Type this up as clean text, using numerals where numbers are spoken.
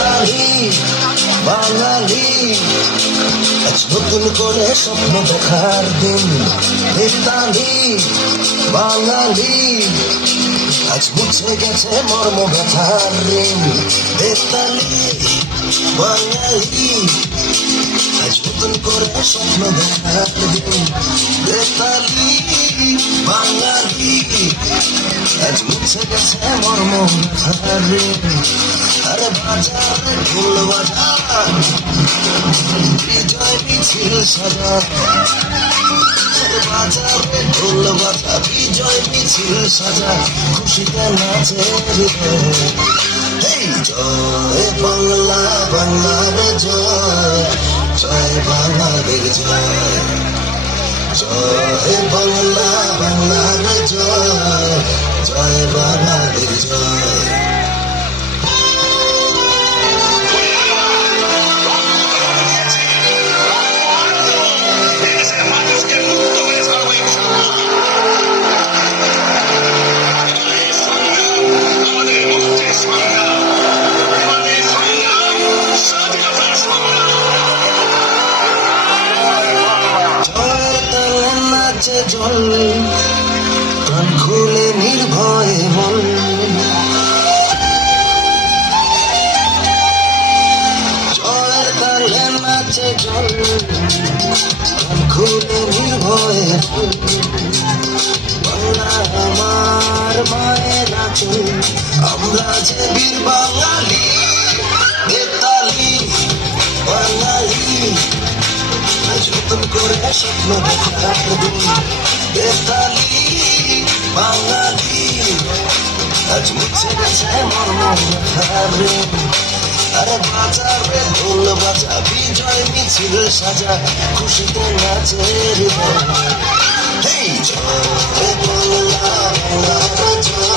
বেতালি বাঙালি, আজ নতুন করে স্বপ্ন দেখার দিন। বেতালি বাঙালি, আজ মুছে গেছে মর্ম ব্যথার ঋণ। বেতালি বাঙালি, আজ নতুন করে স্বপ্ন দেখার দিন। বেতালি বাঙালি, আজ মুছে গেছে মর্ম ব্যথার ঋণ। আরে বাজারে ঢোল বাজা, বিজয় মিছিল সাজা। বাজারে ঢোল বাজা, বিজয় মিছিল সাজা, খুশিতে নাচে হৃদয়। এই জয় বাংলা, বাংলার জয়, জয় বাঙালির জয়। জয় বাংলা, বাংলার জয়, জয় বাঙালির জয়। জল প্রাণ খুলে নির্ভয়ে বল, জয়ের তালে নাচে জল প্রাণ খুলে নির্ভয়ে বল। বাংলা আমার মায়ের আঁচল, আমরা যে বীর বাঙালি। বেতালি বাঙালি, আজ নতুন করে স্বপ্ন দেখার দিন। বেতালি বাঙালি, আজ মুছে গেছে মর্ম ব্যথার ঋণ। আরে বাজারে ঢোল বাজা, বিজয় মিছিল সাজা, খুশিতে নাচে হৃদয়। এই জয় বাংলা, বাংলার জয়।